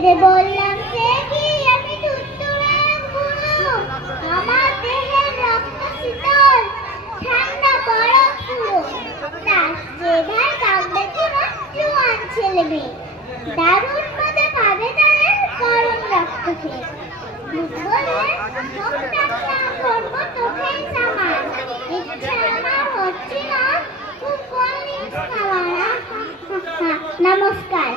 কেঁদে বললাম সে কি আমি তুত্তুরাম বুড়ো, আমার দেহের রক্ত শীতল, ঠান্ডা বরফ পুরো। তার যে ভাই কাঁদবে কোনো জোয়ান ছেলে মেয়ে, দারুণ মজা পাবে তাদের গরম রক্ত খেয়ে। ভূত বললে হোক টাকা করবো তোকেই সামাল, ইচ্ছা আমার হচ্ছে না খুব কম জিনিস খাওয়া। নমস্কার।